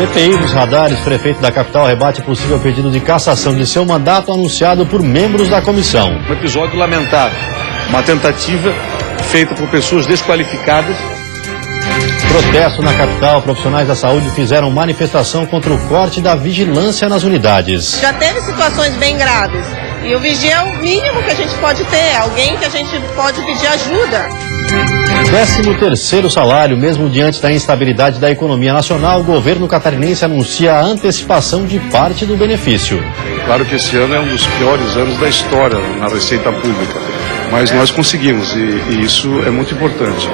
CPI dos radares, prefeito da capital rebate possível pedido de cassação de seu mandato anunciado por membros da comissão. Um episódio lamentável, uma tentativa feita por pessoas desqualificadas. Protesto na capital, profissionais da saúde fizeram manifestação contra o corte da vigilância nas unidades. Já teve situações bem graves e o vigia é o mínimo que a gente pode ter, alguém que a gente pode pedir ajuda. 13º salário, mesmo diante da instabilidade da economia nacional, o governo catarinense anuncia a antecipação de parte do benefício. Claro que esse ano é um dos piores anos da história na Receita Pública, mas nós conseguimos e isso é muito importante.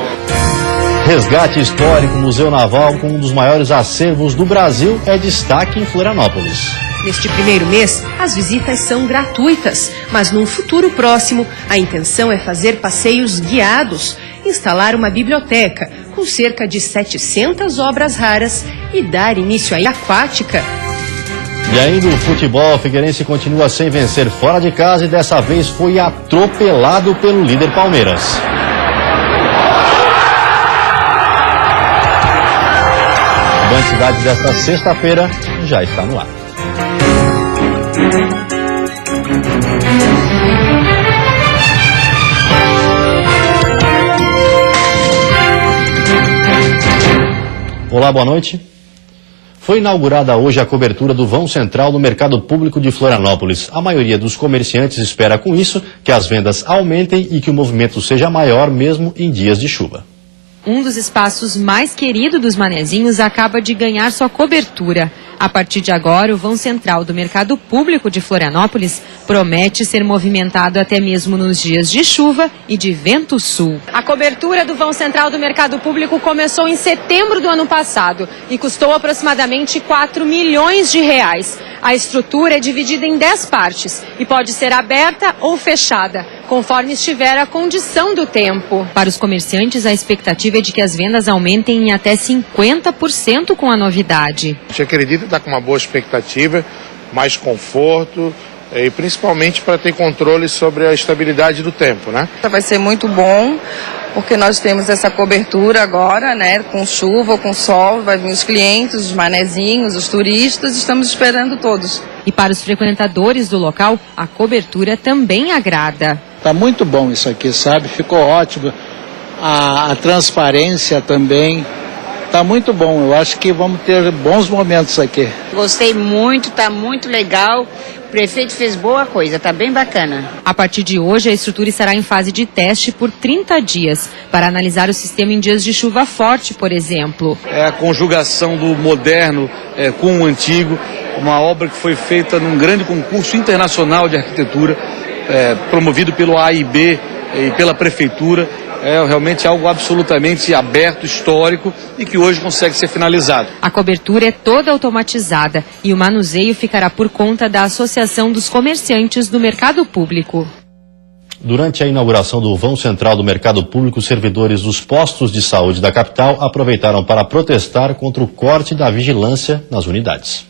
Resgate histórico, Museu Naval com um dos maiores acervos do Brasil é destaque em Florianópolis. Neste primeiro mês, as visitas são gratuitas, mas num futuro próximo, a intenção é fazer passeios guiados, instalar uma biblioteca com cerca de 700 obras raras e dar início à aquática. E ainda o futebol, o Figueirense continua sem vencer fora de casa e dessa vez foi atropelado pelo líder Palmeiras. A Band Cidade desta sexta-feira já está no ar. Olá, boa noite. Foi inaugurada hoje a cobertura do vão central do Mercado Público de Florianópolis. A maioria dos comerciantes espera com isso que as vendas aumentem e que o movimento seja maior mesmo em dias de chuva. Um dos espaços mais queridos dos manezinhos acaba de ganhar sua cobertura. A partir de agora, o vão central do Mercado Público de Florianópolis promete ser movimentado até mesmo nos dias de chuva e de vento sul. A cobertura do vão central do Mercado Público começou em setembro do ano passado e custou aproximadamente 4 milhões de reais. A estrutura é dividida em 10 partes e pode ser aberta ou fechada, conforme estiver a condição do tempo. Para os comerciantes, a expectativa é de que as vendas aumentem em até 50% com a novidade. A gente acredita que está com uma boa expectativa, mais conforto e principalmente para ter controle sobre a estabilidade do tempo, né? Vai ser muito bom, porque nós temos essa cobertura agora, né? Com chuva ou com sol, vai vir os clientes, os manezinhos, os turistas, estamos esperando todos. E para os frequentadores do local, a cobertura também agrada. Tá muito bom isso aqui, sabe? Ficou ótimo. A transparência também. Tá muito bom. Eu acho que vamos ter bons momentos aqui. Gostei muito, tá muito legal. O prefeito fez boa coisa, tá bem bacana. A partir de hoje, a estrutura estará em fase de teste por 30 dias, para analisar o sistema em dias de chuva forte, por exemplo. É a conjugação do moderno com o antigo, uma obra que foi feita num grande concurso internacional de arquitetura, promovido pelo AIB e pela prefeitura. É realmente algo absolutamente aberto, histórico e que hoje consegue ser finalizado. A cobertura é toda automatizada e o manuseio ficará por conta da Associação dos Comerciantes do Mercado Público. Durante a inauguração do vão central do Mercado Público, os servidores dos postos de saúde da capital aproveitaram para protestar contra o corte da vigilância nas unidades.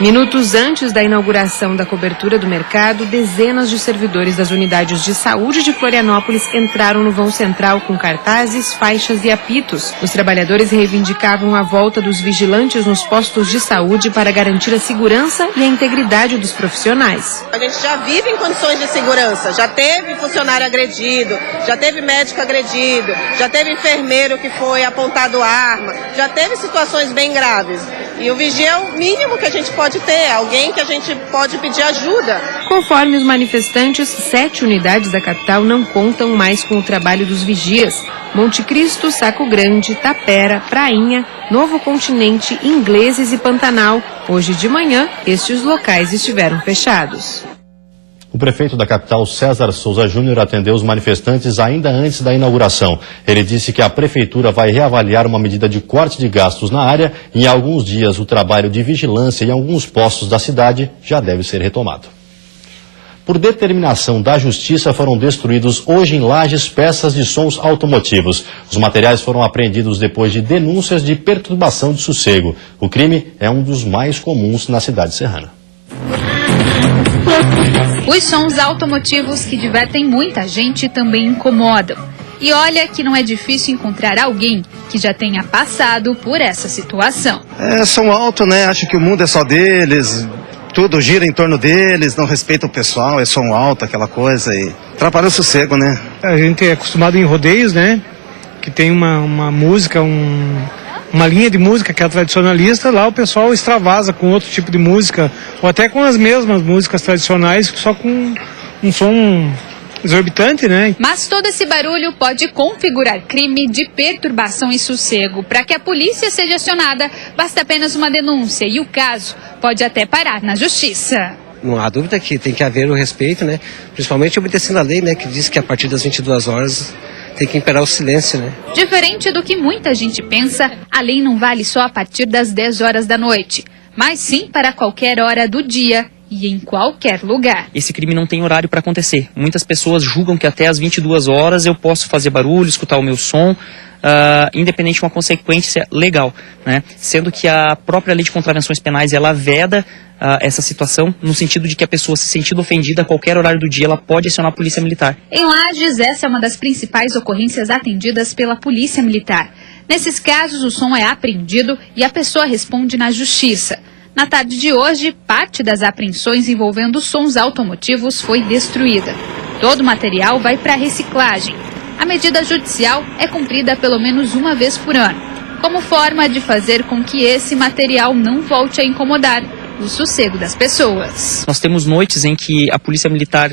Minutos antes da inauguração da cobertura do mercado, dezenas de servidores das unidades de saúde de Florianópolis entraram no vão central com cartazes, faixas e apitos. Os trabalhadores reivindicavam a volta dos vigilantes nos postos de saúde para garantir a segurança e a integridade dos profissionais. A gente já vive em condições de segurança, já teve funcionário agredido, já teve médico agredido, já teve enfermeiro que foi apontado arma, já teve situações bem graves. E o vigia é o mínimo que a gente pode ter, alguém que a gente pode pedir ajuda. Conforme os manifestantes, 7 unidades da capital não contam mais com o trabalho dos vigias. Monte Cristo, Saco Grande, Tapera, Prainha, Novo Continente, Ingleses e Pantanal. Hoje de manhã, estes locais estiveram fechados. O prefeito da capital, César Souza Júnior, atendeu os manifestantes ainda antes da inauguração. Ele disse que a prefeitura vai reavaliar uma medida de corte de gastos na área e em alguns dias o trabalho de vigilância em alguns postos da cidade já deve ser retomado. Por determinação da Justiça, foram destruídos hoje em Lages peças de sons automotivos. Os materiais foram apreendidos depois de denúncias de perturbação de sossego. O crime é um dos mais comuns na cidade serrana. Os sons automotivos que divertem muita gente também incomodam. E olha que não é difícil encontrar alguém que já tenha passado por essa situação. São alto, né? Acho que o mundo é só deles, tudo gira em torno deles, não respeitam o pessoal, é som alto, aquela coisa, e atrapalha o sossego, né? A gente é acostumado em rodeios, né? Que tem uma música, uma linha de música que é a tradicionalista, lá o pessoal extravasa com outro tipo de música, ou até com as mesmas músicas tradicionais, só com um som exorbitante, né? Mas todo esse barulho pode configurar crime de perturbação e sossego. Para que a polícia seja acionada, basta apenas uma denúncia e o caso pode até parar na justiça. Não há dúvida que tem que haver o respeito, né? Principalmente obedecendo a lei, né? Que diz que a partir das 22 horas tem que imperar o silêncio, né? Diferente do que muita gente pensa, a lei não vale só a partir das 10 horas da noite, mas sim para qualquer hora do dia e em qualquer lugar. Esse crime não tem horário para acontecer. Muitas pessoas julgam que até às 22 horas eu posso fazer barulho, escutar o meu som, independente de uma consequência legal, né? Sendo que a própria lei de contravenções penais, ela veda essa situação, no sentido de que a pessoa se sentindo ofendida a qualquer horário do dia, ela pode acionar a polícia militar. Em Lages, essa é uma das principais ocorrências atendidas pela polícia militar. Nesses casos, o som é apreendido e a pessoa responde na justiça. Na tarde de hoje, parte das apreensões envolvendo sons automotivos foi destruída. Todo o material vai para reciclagem. A medida judicial é cumprida pelo menos uma vez por ano, como forma de fazer com que esse material não volte a incomodar o sossego das pessoas. Nós temos noites em que a polícia militar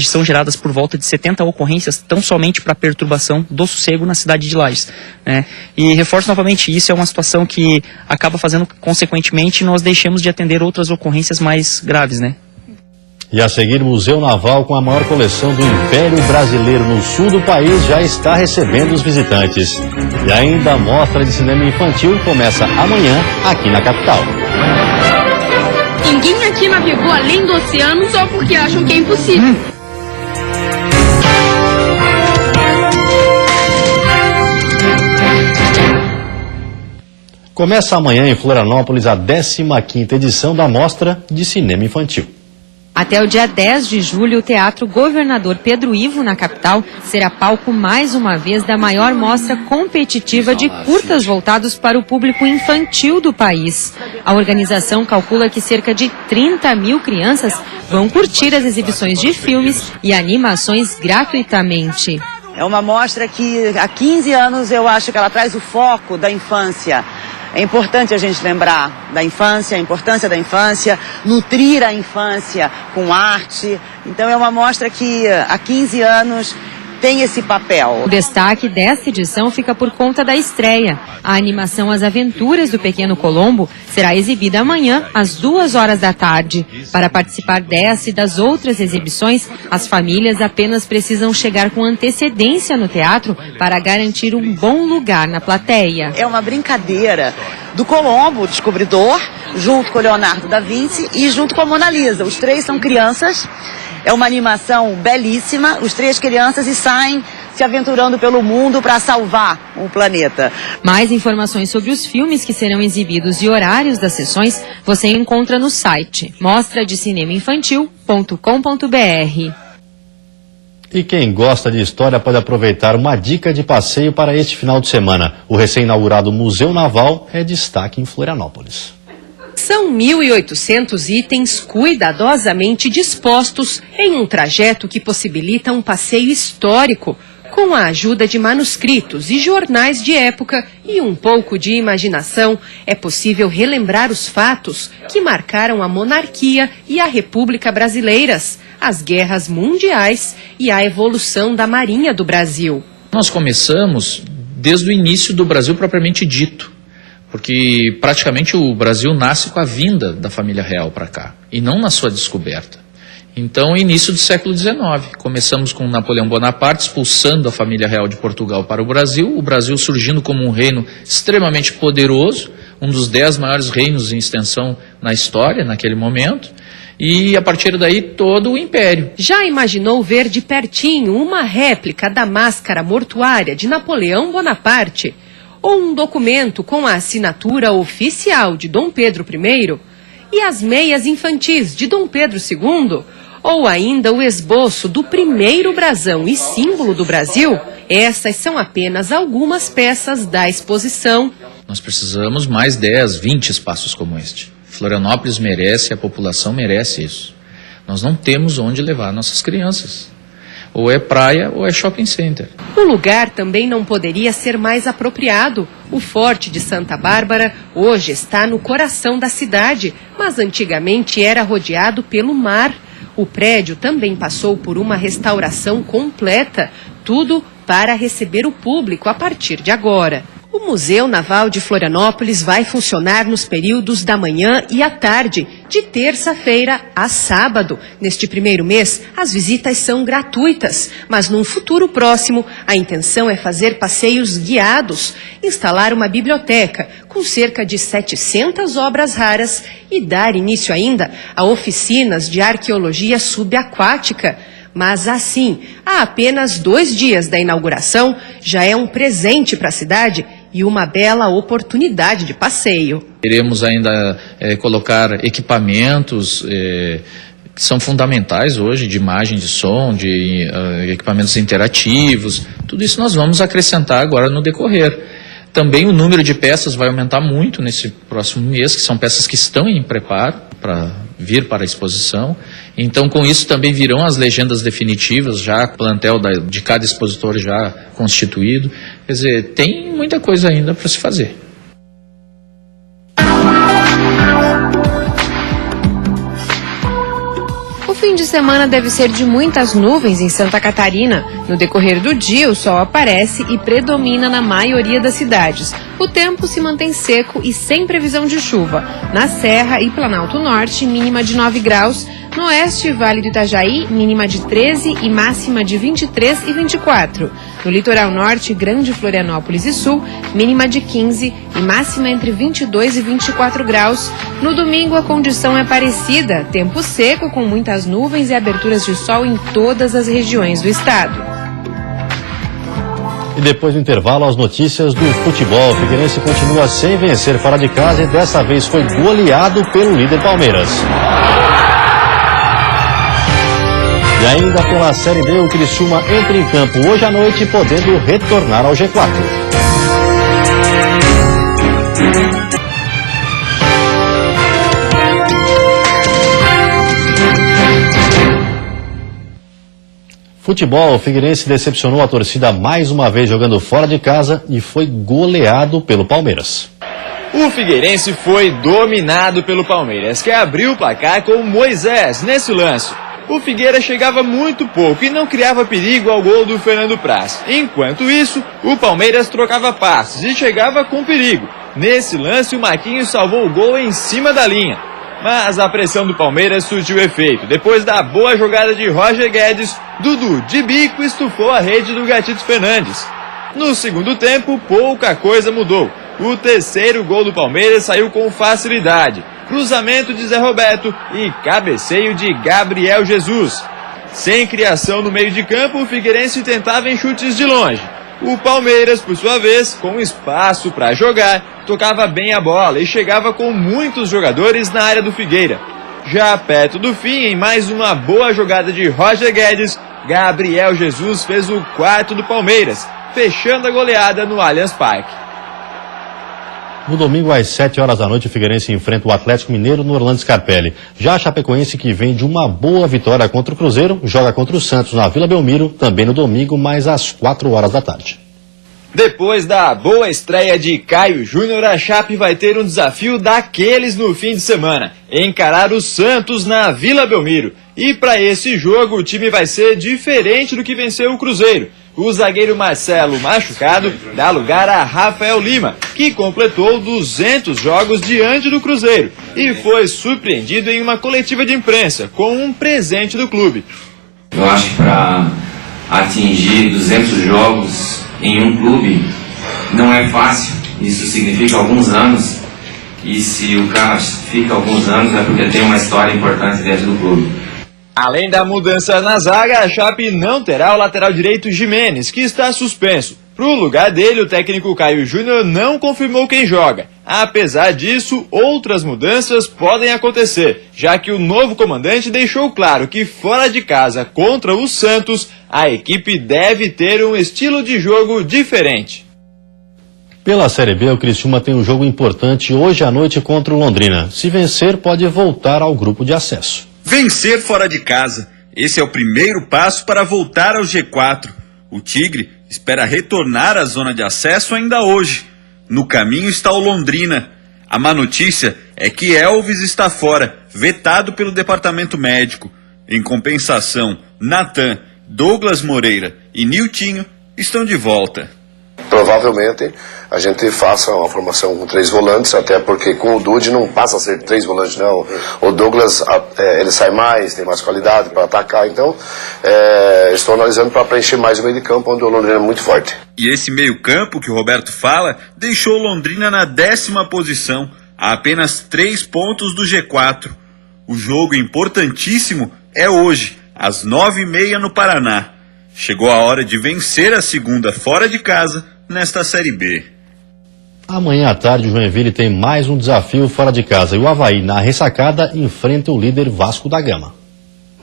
são geradas por volta de 70 ocorrências tão somente para perturbação do sossego na cidade de Lages, né? E reforço novamente, isso é uma situação que acaba fazendo, consequentemente, nós deixemos de atender outras ocorrências mais graves, né? E a seguir, Museu Naval, com a maior coleção do Império Brasileiro no sul do país, já está recebendo os visitantes. E ainda a mostra de cinema infantil começa amanhã aqui na capital. Ninguém aqui navegou além do oceano só porque acham que é impossível. Começa amanhã em Florianópolis a 15ª edição da Mostra de Cinema Infantil. Até o dia 10 de julho, o Teatro Governador Pedro Ivo, na capital, será palco mais uma vez da maior mostra competitiva de curtas voltados para o público infantil do país. A organização calcula que cerca de 30 mil crianças vão curtir as exibições de filmes e animações gratuitamente. É uma mostra que há 15 anos eu acho que ela traz o foco da infância. É importante a gente lembrar da infância, a importância da infância, nutrir a infância com arte. Então é uma mostra que há 15 anos tem esse papel. O destaque desta edição fica por conta da estreia. A animação As Aventuras do Pequeno Colombo será exibida amanhã às 2 horas da tarde. Para participar dessa e das outras exibições, as famílias apenas precisam chegar com antecedência no teatro para garantir um bom lugar na plateia. É uma brincadeira do Colombo, o descobridor, junto com o Leonardo da Vinci e junto com a Mona Lisa. Os três são crianças. É uma animação belíssima, os três crianças e saem se aventurando pelo mundo para salvar o planeta. Mais informações sobre os filmes que serão exibidos e horários das sessões você encontra no site mostradecinemainfantil.com.br. E quem gosta de história pode aproveitar uma dica de passeio para este final de semana. O recém-inaugurado Museu Naval é destaque em Florianópolis. São 1.800 itens cuidadosamente dispostos em um trajeto que possibilita um passeio histórico, com a ajuda de manuscritos e jornais de época e um pouco de imaginação, é possível relembrar os fatos que marcaram a monarquia e a República Brasileiras, as guerras mundiais e a evolução da Marinha do Brasil. Nós começamos desde o início do Brasil propriamente dito. Porque praticamente o Brasil nasce com a vinda da família real para cá, e não na sua descoberta. Então, início do século XIX, começamos com Napoleão Bonaparte expulsando a família real de Portugal para o Brasil surgindo como um reino extremamente poderoso, um dos 10 maiores reinos em extensão na história naquele momento, e a partir daí todo o império. Já imaginou ver de pertinho uma réplica da máscara mortuária de Napoleão Bonaparte? Ou um documento com a assinatura oficial de Dom Pedro I e as meias infantis de Dom Pedro II, ou ainda o esboço do primeiro brasão e símbolo do Brasil, Essas são apenas algumas peças da exposição. Nós precisamos mais 10, 20 espaços como este. Florianópolis merece, a população merece isso. Nós não temos onde levar nossas crianças. Ou é praia ou é shopping center. O lugar também não poderia ser mais apropriado. O Forte de Santa Bárbara hoje está no coração da cidade, mas antigamente era rodeado pelo mar. O prédio também passou por uma restauração completa, tudo para receber o público a partir de agora. O Museu Naval de Florianópolis vai funcionar nos períodos da manhã e à tarde, de terça-feira a sábado. Neste primeiro mês, as visitas são gratuitas, mas num futuro próximo, a intenção é fazer passeios guiados, instalar uma biblioteca com cerca de 700 obras raras e dar início ainda a oficinas de arqueologia subaquática. Mas assim, há apenas 2 dias da inauguração, já é um presente para a cidade e uma bela oportunidade de passeio. Iremos ainda colocar equipamentos que são fundamentais hoje, de imagem, de som, de equipamentos interativos. Tudo isso nós vamos acrescentar agora no decorrer. Também o número de peças vai aumentar muito nesse próximo mês, que são peças que estão em preparo para vir para a exposição. Então, com isso também virão as legendas definitivas, já plantel de cada expositor já constituído. Quer dizer, tem muita coisa ainda para se fazer. O fim de semana deve ser de muitas nuvens em Santa Catarina. No decorrer do dia, o sol aparece e predomina na maioria das cidades. O tempo se mantém seco e sem previsão de chuva. Na Serra e Planalto Norte, mínima de 9 graus. No oeste, Vale do Itajaí, mínima de 13 e máxima de 23 e 24. No litoral norte, Grande Florianópolis e Sul, mínima de 15 e máxima entre 22 e 24 graus. No domingo, a condição é parecida, tempo seco com muitas nuvens e aberturas de sol em todas as regiões do estado. E depois do intervalo, as notícias do futebol. O Figueirense continua sem vencer fora de casa e dessa vez foi goleado pelo líder Palmeiras. E ainda pela Série D, o Criciúma entra em campo hoje à noite, podendo retornar ao G4. Futebol, o Figueirense decepcionou a torcida mais uma vez jogando fora de casa e foi goleado pelo Palmeiras. O Figueirense foi dominado pelo Palmeiras, que abriu o placar com Moisés nesse lance. O Figueira chegava muito pouco e não criava perigo ao gol do Fernando Praz. Enquanto isso, o Palmeiras trocava passes e chegava com perigo. Nesse lance, o Marquinhos salvou o gol em cima da linha. Mas a pressão do Palmeiras surtiu efeito. Depois da boa jogada de Roger Guedes, Dudu de bico estufou a rede do Gatito Fernandes. No segundo tempo, pouca coisa mudou. O terceiro gol do Palmeiras saiu com facilidade. Cruzamento de Zé Roberto e cabeceio de Gabriel Jesus. Sem criação no meio de campo, o Figueirense tentava em chutes de longe. O Palmeiras, por sua vez, com espaço para jogar, tocava bem a bola e chegava com muitos jogadores na área do Figueira. Já perto do fim, em mais uma boa jogada de Roger Guedes, Gabriel Jesus fez o 4º do Palmeiras, fechando a goleada no Allianz Parque. No domingo, às 7 horas da noite, o Figueirense enfrenta o Atlético Mineiro no Orlando Scarpelli. Já a Chapecoense, que vem de uma boa vitória contra o Cruzeiro, joga contra o Santos na Vila Belmiro, também no domingo, mas às 4 horas da tarde. Depois da boa estreia de Caio Júnior, a Chape vai ter um desafio daqueles no fim de semana: encarar o Santos na Vila Belmiro. E para esse jogo, o time vai ser diferente do que venceu o Cruzeiro. O zagueiro Marcelo, machucado, dá lugar a Rafael Lima, que completou 200 jogos diante do Cruzeiro e foi surpreendido em uma coletiva de imprensa com um presente do clube. Eu acho que para atingir 200 jogos em um clube não é fácil. Isso significa alguns anos, e se o cara fica alguns anos é porque tem uma história importante dentro do clube. Além da mudança na zaga, a Chape não terá o lateral direito Jimenez, que está suspenso. Pro lugar dele, o técnico Caio Júnior não confirmou quem joga. Apesar disso, outras mudanças podem acontecer, já que o novo comandante deixou claro que fora de casa contra o Santos, a equipe deve ter um estilo de jogo diferente. Pela Série B, o Criciúma tem um jogo importante hoje à noite contra o Londrina. Se vencer, pode voltar ao grupo de acesso. Vencer fora de casa. Esse é o primeiro passo para voltar ao G4. O Tigre espera retornar à zona de acesso ainda hoje. No caminho está o Londrina. A má notícia é que Elvis está fora, vetado pelo departamento médico. Em compensação, Natan, Douglas Moreira e Niltinho estão de volta. Provavelmente a gente faça uma formação com 3 volantes, até porque com o Dude não passa a ser 3 volantes, não. O Douglas, ele sai mais, tem mais qualidade para atacar, então estou analisando para preencher mais o meio de campo, onde o Londrina é muito forte. E esse meio campo que o Roberto fala, deixou o Londrina na 10ª posição, a apenas 3 pontos do G4. O jogo importantíssimo é hoje, às 9h30 no Paraná. Chegou a hora de vencer a segunda fora de casa nesta Série B. Amanhã à tarde, o Joinville tem mais um desafio fora de casa e o Avaí, na ressacada, enfrenta o líder Vasco da Gama.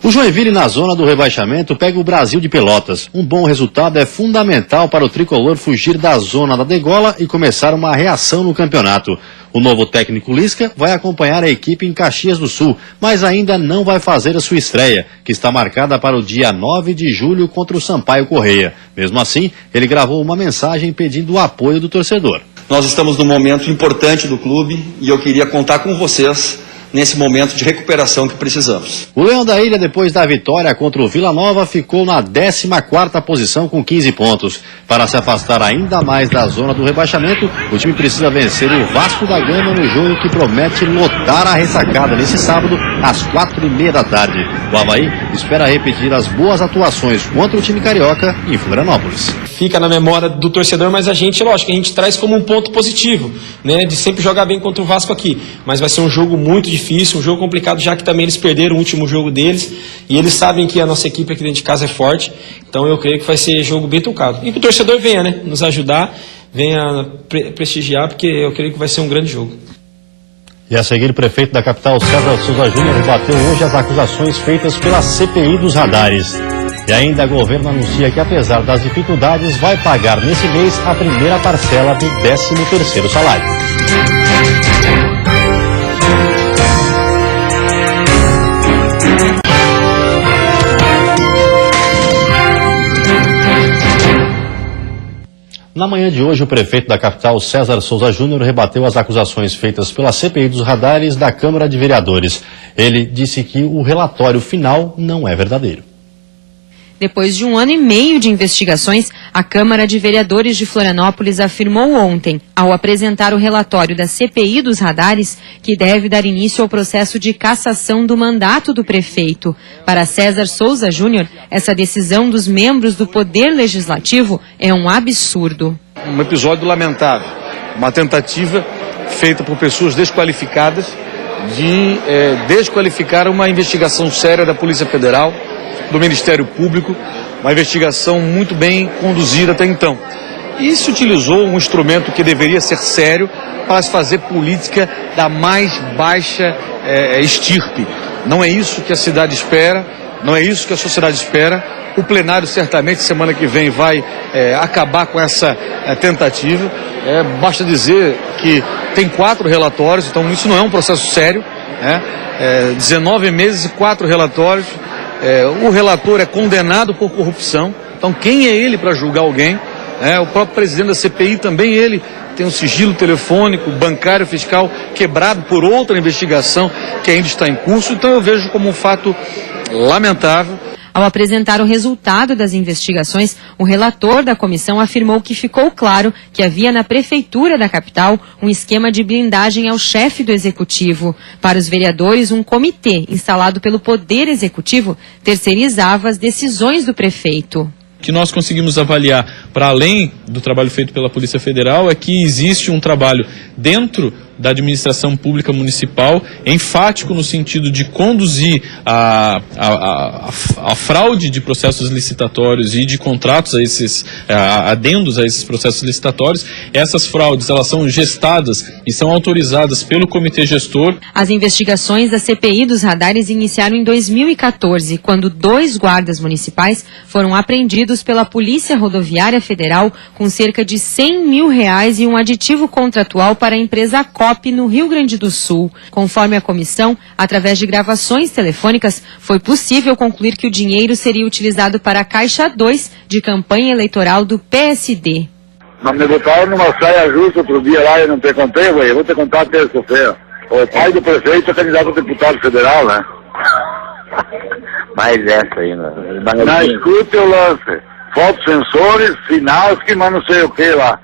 O Joinville, na zona do rebaixamento, pega o Brasil de Pelotas. Um bom resultado é fundamental para o tricolor fugir da zona da degola e começar uma reação no campeonato. O novo técnico Lisca vai acompanhar a equipe em Caxias do Sul, mas ainda não vai fazer a sua estreia, que está marcada para o dia 9 de julho contra o Sampaio Corrêa. Mesmo assim, ele gravou uma mensagem pedindo o apoio do torcedor. Nós estamos num momento importante do clube e eu queria contar com vocês nesse momento de recuperação que precisamos. O Leão da Ilha, depois da vitória contra o Vila Nova, ficou na 14ª posição com 15 pontos. Para se afastar ainda mais da zona do rebaixamento, o time precisa vencer o Vasco da Gama no jogo que promete lotar a ressacada nesse sábado, às 4h30 da tarde. O Avaí espera repetir as boas atuações contra o time carioca em Florianópolis. Fica na memória do torcedor, mas a gente traz como um ponto positivo, né, de sempre jogar bem contra o Vasco aqui. Mas vai ser um jogo muito difícil, um jogo complicado, já que também eles perderam o último jogo deles e eles sabem que a nossa equipe aqui dentro de casa é forte, então eu creio que vai ser jogo bem truncado. E que o torcedor venha, né, nos ajudar, venha prestigiar, porque eu creio que vai ser um grande jogo. E a seguir, o prefeito da capital, César Souza Júnior, rebateu hoje as acusações feitas pela CPI dos radares. E ainda o governo anuncia que, apesar das dificuldades, vai pagar nesse mês a primeira parcela do 13º salário. Na manhã de hoje, o prefeito da capital, César Souza Júnior, rebateu as acusações feitas pela CPI dos radares da Câmara de Vereadores. Ele disse que o relatório final não é verdadeiro. Depois de 1 ano e meio de investigações, a Câmara de Vereadores de Florianópolis afirmou ontem, ao apresentar o relatório da CPI dos radares, que deve dar início ao processo de cassação do mandato do prefeito. Para César Souza Júnior, essa decisão dos membros do Poder Legislativo é um absurdo. Um episódio lamentável, uma tentativa feita por pessoas desqualificadas de desqualificar uma investigação séria da Polícia Federal, do Ministério Público, uma investigação muito bem conduzida até então. E se utilizou um instrumento que deveria ser sério para se fazer política da mais baixa estirpe. Não é isso que a cidade espera, não é isso que a sociedade espera. O plenário certamente semana que vem vai acabar com essa tentativa. Basta dizer que tem 4 relatórios, então isso não é um processo sério, 19 meses e 4 relatórios. O relator é condenado por corrupção, então quem é ele para julgar alguém? O próprio presidente da CPI também, ele tem um sigilo telefônico, bancário, fiscal quebrado por outra investigação que ainda está em curso, então eu vejo como um fato lamentável. Ao apresentar o resultado das investigações, o relator da comissão afirmou que ficou claro que havia na prefeitura da capital um esquema de blindagem ao chefe do executivo. Para os vereadores, um comitê instalado pelo Poder Executivo terceirizava as decisões do prefeito. O que nós conseguimos avaliar, para além do trabalho feito pela Polícia Federal, é que existe um trabalho dentro da administração pública municipal, enfático no sentido de conduzir a fraude de processos licitatórios e de contratos a esses adendos a esses processos licitatórios. Essas fraudes, elas são gestadas e são autorizadas pelo comitê gestor. As investigações da CPI dos radares iniciaram em 2014, quando 2 guardas municipais foram apreendidos pela Polícia Rodoviária Federal com cerca de R$100 mil e um aditivo contratual para a empresa COP no Rio Grande do Sul. Conforme a comissão, através de gravações telefônicas, foi possível concluir que o dinheiro seria utilizado para a Caixa 2 de campanha eleitoral do PSD. Mas me botaram numa saia justa outro dia lá e não te contei, eu vou te contar terça-feira. O pai do prefeito é candidato a deputado federal, né? Mais essa aí, né? Na escuta o lance. Fotos sensores, sinais que mas não sei o que lá.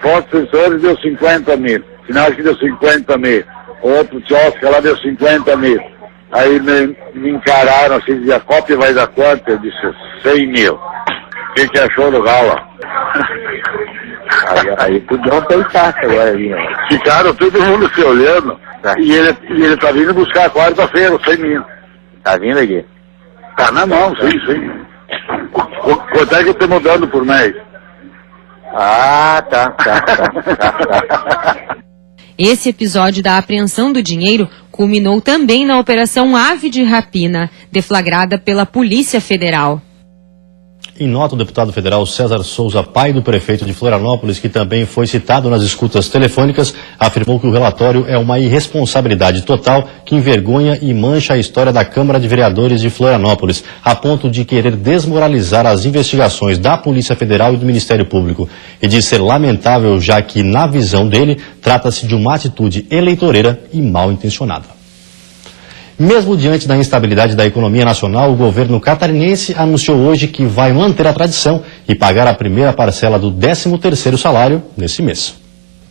Fotos sensores deu 50 mil. Sinais que deu 50 mil. Outro quiosque lá deu 50 mil. Aí me encararam assim, dizia, a cópia vai dar quanto? Eu disse, 100 mil. O que achou do Gala? Aí podiam pensar agora ali, né? Ficaram todo mundo se olhando. E ele tá vindo buscar quarta-feira, 100 mil. Tá vindo aqui? Tá na mão, sim. Quanto é que eu tô mudando por mês? Ah, tá. Esse episódio da apreensão do dinheiro culminou também na Operação Ave de Rapina, deflagrada pela Polícia Federal. Em nota, o deputado federal César Souza, pai do prefeito de Florianópolis, que também foi citado nas escutas telefônicas, afirmou que o relatório é uma irresponsabilidade total que envergonha e mancha a história da Câmara de Vereadores de Florianópolis, a ponto de querer desmoralizar as investigações da Polícia Federal e do Ministério Público. E de ser lamentável, já que, na visão dele, trata-se de uma atitude eleitoreira e mal intencionada. Mesmo diante da instabilidade da economia nacional, o governo catarinense anunciou hoje que vai manter a tradição e pagar a primeira parcela do 13º salário nesse mês.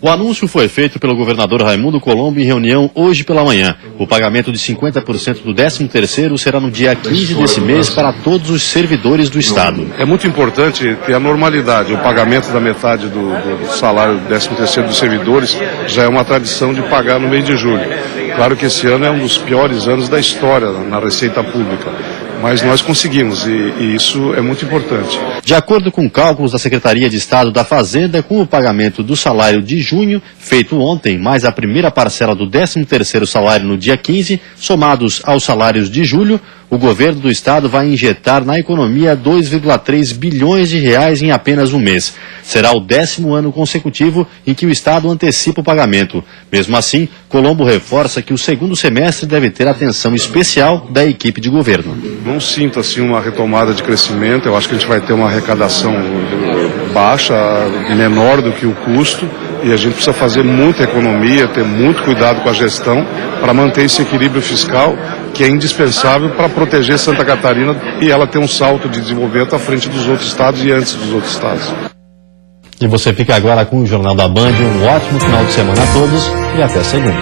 O anúncio foi feito pelo governador Raimundo Colombo em reunião hoje pela manhã. O pagamento de 50% do 13º será no dia 15 desse mês para todos os servidores do Estado. É muito importante ter a normalidade. O pagamento da metade do salário do 13º dos servidores já é uma tradição de pagar no mês de julho. Claro que esse ano é um dos piores anos da história na Receita Pública, mas nós conseguimos e isso é muito importante. De acordo com cálculos da Secretaria de Estado da Fazenda, com o pagamento do salário de junho, feito ontem, mais a primeira parcela do 13º salário no dia 15, somados aos salários de julho, o governo do estado vai injetar na economia 2,3 bilhões de reais em apenas um mês. Será o 10º ano consecutivo em que o estado antecipa o pagamento. Mesmo assim, Colombo reforça que o segundo semestre deve ter atenção especial da equipe de governo. Não sinto assim uma retomada de crescimento, eu acho que a gente vai ter uma arrecadação baixa, menor do que o custo, e a gente precisa fazer muita economia, ter muito cuidado com a gestão para manter esse equilíbrio fiscal que é indispensável para proteger Santa Catarina e ela ter um salto de desenvolvimento à frente dos outros estados e antes dos outros estados. E você fica agora com o Jornal da Band. Um ótimo final de semana a todos e até segunda.